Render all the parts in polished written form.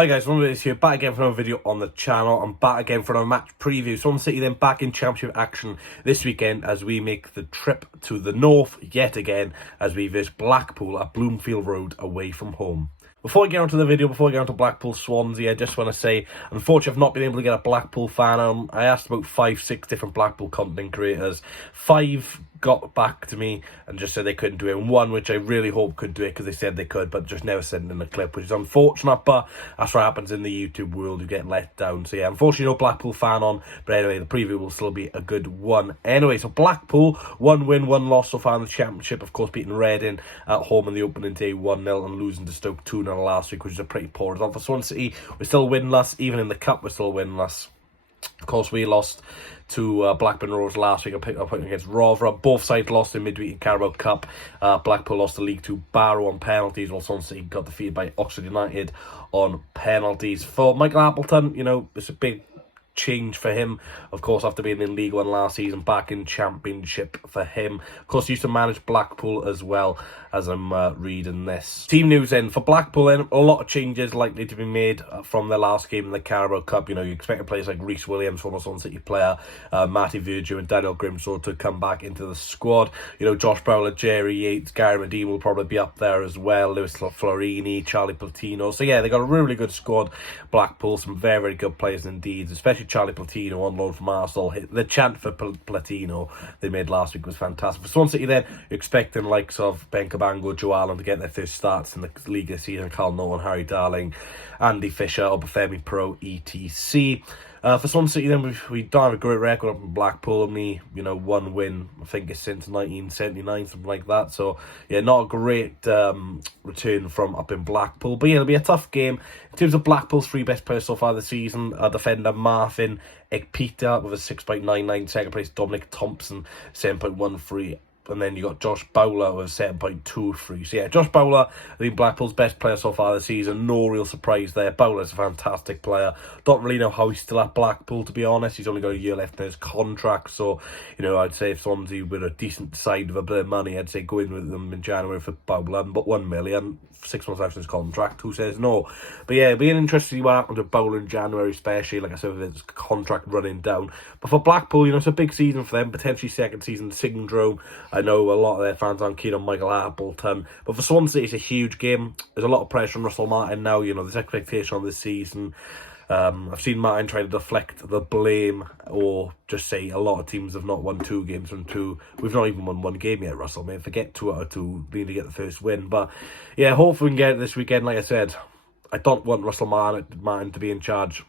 Hi guys, one of this here, back again for another video on the channel. I'm back again for another match preview. Swansea City then back in championship action this weekend as we make the trip to the north yet again as we visit Blackpool at Bloomfield Road away from home. Before I get onto the video, before I get onto Blackpool Swansea, I just want to say, unfortunately, I've not been able to get a Blackpool fan on. I asked about 5-6 different Blackpool content creators. 5 got back to me and just said they couldn't do it. And 1, which I really hope could do it because they said they could, but just never sent in a clip, which is unfortunate, but that's what happens in the YouTube world. You get let down. So yeah, unfortunately, no Blackpool fan on. But anyway, the preview will still be a good one. Anyway, so Blackpool, 1 win, 1 loss so far in the championship. Of course, beating Reading at home in the opening day 1-0 and losing to Stoke 2-0 last week, which is a pretty poor result for Swansea City. We're still winless. Even in the cup, we're still winless. Of course, we lost to Blackburn Rovers last week. I picked up against Rotherham. Both sides lost in midweek in Carabao Cup. Blackpool lost the league to Barrow on penalties, while Swansea City got defeated by Oxford United on penalties. For Michael Appleton, you know, it's a big change for him, of course, after being in League One last season, back in Championship for him. Of course, he used to manage Blackpool as well, as I'm reading this. Team news in for Blackpool, then a lot of changes likely to be made from their last game in the Carabao Cup. You know, you expect players like Reece Williams, former Swansea City player, Matty Virgil and Daniel Grimshaw to come back into the squad. You know, Josh Bowler, Jerry Yates, Gary Medine will probably be up there as well. Lewis Florini, Charlie Platino. So yeah, they got a really good squad. Blackpool, some very, very good players indeed, especially Charlie Platino on loan from Arsenal. The chant for Platino they made last week was fantastic. For Swansea City then, you're expecting likes of Ben Cabango, Joe Allen to get their first starts in the league this season. Carl Nolan, Harry Darling, Andy Fisher, Obafemi Pro, etc. For Swansea City then, we don't have a great record up in Blackpool. Only, you know, 1 win, I think it's since 1979, something like that. So yeah, not a great return from up in Blackpool. But yeah, it'll be a tough game. In terms of Blackpool's 3 best players so far this season, defender Marvin Ekpita with a 6.99, second place Dominic Thompson, 7.13. And then you got Josh Bowler with 7.23. So yeah, Josh Bowler, I think Blackpool's best player so far this season. No real surprise there. Bowler's a fantastic player. Don't really know how he's still at Blackpool, to be honest. He's only got a year left in his contract. So, you know, I'd say if Swansea were a decent side with a bit of money, I'd say go in with them in January for Bowler. But 1 million, 6 months after his contract, who says no? But yeah, it'll be interesting to see what happens with Bowler in January, especially, like I said, with his contract running down. But for Blackpool, you know, it's a big season for them. Potentially second season syndrome. I know a lot of their fans aren't keen on Michael Appleton, but for Swansea it's a huge game. There's a lot of pressure on Russell Martin now. You know, there's expectation on this season. I've seen Martin trying to deflect the blame, or just say a lot of teams have not won 2 games from 2. We've not even won 1 game yet, Russell. Mate, forget 2 out of 2. We need to get the first win. But yeah, hopefully we can get it this weekend. Like I said, I don't want Russell Martin to be in charge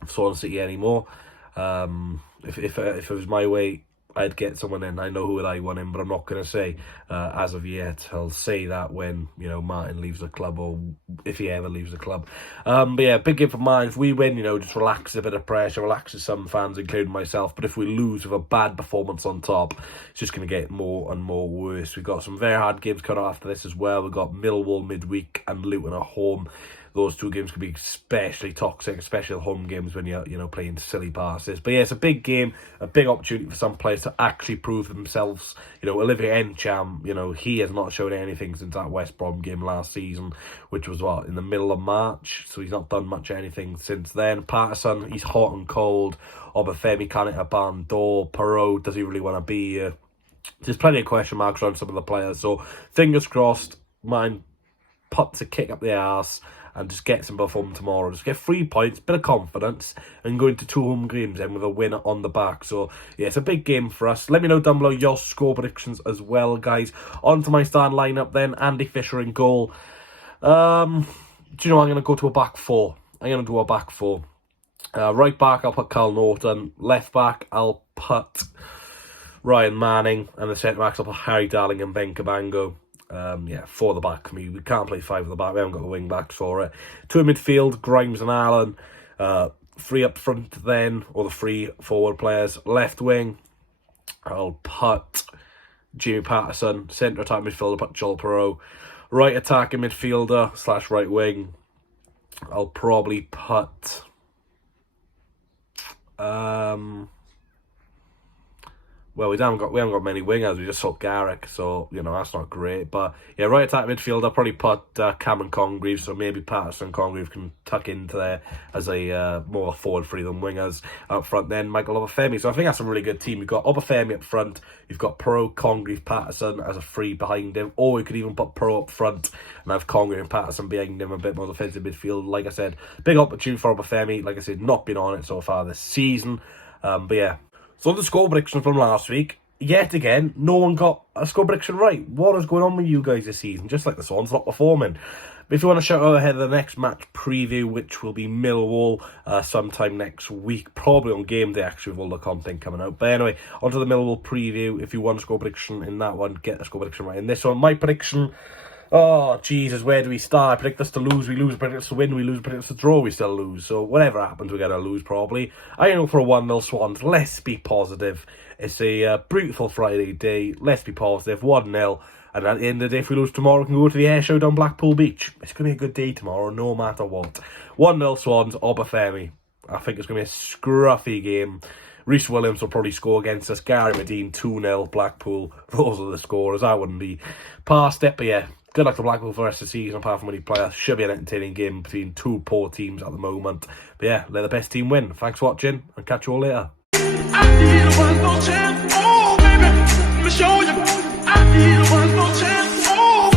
of Swansea City anymore. If it was my way, I'd get someone in. I know who I want in, but I'm not going to say as of yet. I'll say that when, you know, Martin leaves the club, or if he ever leaves the club. But yeah, big game for Martin. If we win, you know, just relaxes a bit of pressure, relaxes some fans, including myself. But if we lose with a bad performance on top, it's just going to get more and more worse. We've got some very hard games coming after this as well. We've got Millwall midweek and Luton at home. Those 2 games can be especially toxic, especially home games when you're, you know, playing silly passes. But yeah, it's a big game, a big opportunity for some players to actually prove themselves. You know, Olivier Encham, you know, he has not shown anything since that West Brom game last season, which was, what, in the middle of March? So he's not done much anything since then. Patterson, he's hot and cold. Obafemi can't hit a barn door. Perot, does he really want to be here? There's plenty of question marks around some of the players. So fingers crossed, mine puts a kick up the arse and just gets him home tomorrow. Just get 3 points, bit of confidence, and go into 2 home games then with a winner on the back. So yeah, it's a big game for us. Let me know down below your score predictions as well, guys. On to my starting lineup then. Andy Fisher in goal. Do you know, I'm going to go to a back 4. I'm going to do a back 4. Right back, I'll put Carl Norton. Left back, I'll put Ryan Manning. And the centre backs, I'll put Harry Darling and Ben Cabango. Yeah, 4 at the back for me. We can't play 5 at the back. We haven't got the wing backs for it. 2 in midfield, Grimes and Allen. 3 up front then, or the 3 forward players. Left wing, I'll put Jamie Patterson. Centre attack midfielder, I'll put Joel Perot. Right attacking midfielder / right wing, I'll probably put Well, we haven't got many wingers. We just sold Garrick, so that's not great. But yeah, right attack midfield, I'll probably put Cameron Congreve, so maybe Patterson Congreve can tuck into there as a more forward free than wingers up front. Then Michael Obafemi. So I think that's a really good team. You've got Obafemi up front. You've got Pro, Congreve, Patterson as a free behind him, or you could even put Pro up front and have Congreve and Patterson behind him, a bit more defensive midfield. Like I said, big opportunity for Obafemi. Like I said, not been on it so far this season. But yeah. So the score prediction from last week, yet again, no one got a score prediction right. What is going on with you guys this season? Just like the Swans not performing. But if you want to shout out ahead of the next match preview, which will be Millwall sometime next week, probably on game day actually with all the content coming out. But anyway, onto the Millwall preview. If you want a score prediction in that one, get the score prediction right in this one. My prediction... Oh, Jesus, where do we start? I predict us to lose, we lose. I predict us to win, we lose. I predict us to draw, we still lose. So whatever happens, we're going to lose probably. I know for a 1-0 Swans. Let's be positive. It's a beautiful Friday day. Let's be positive. 1-0. And at the end of the day, if we lose tomorrow, we can go to the air show down Blackpool Beach. It's going to be a good day tomorrow, no matter what. 1-0 Swans, Obafemi. I think it's going to be a scruffy game. Reece Williams will probably score against us. Gary Medine, 2-0 Blackpool. Those are the scorers. I wouldn't be past it, but yeah. Good luck to Blackpool for the rest of the season, apart from when he plays. Should be an entertaining game between two poor teams at the moment. But yeah, let the best team win. Thanks for watching, and catch you all later. I need one more chance. Oh, baby, let me show you. I need one more chance. Oh.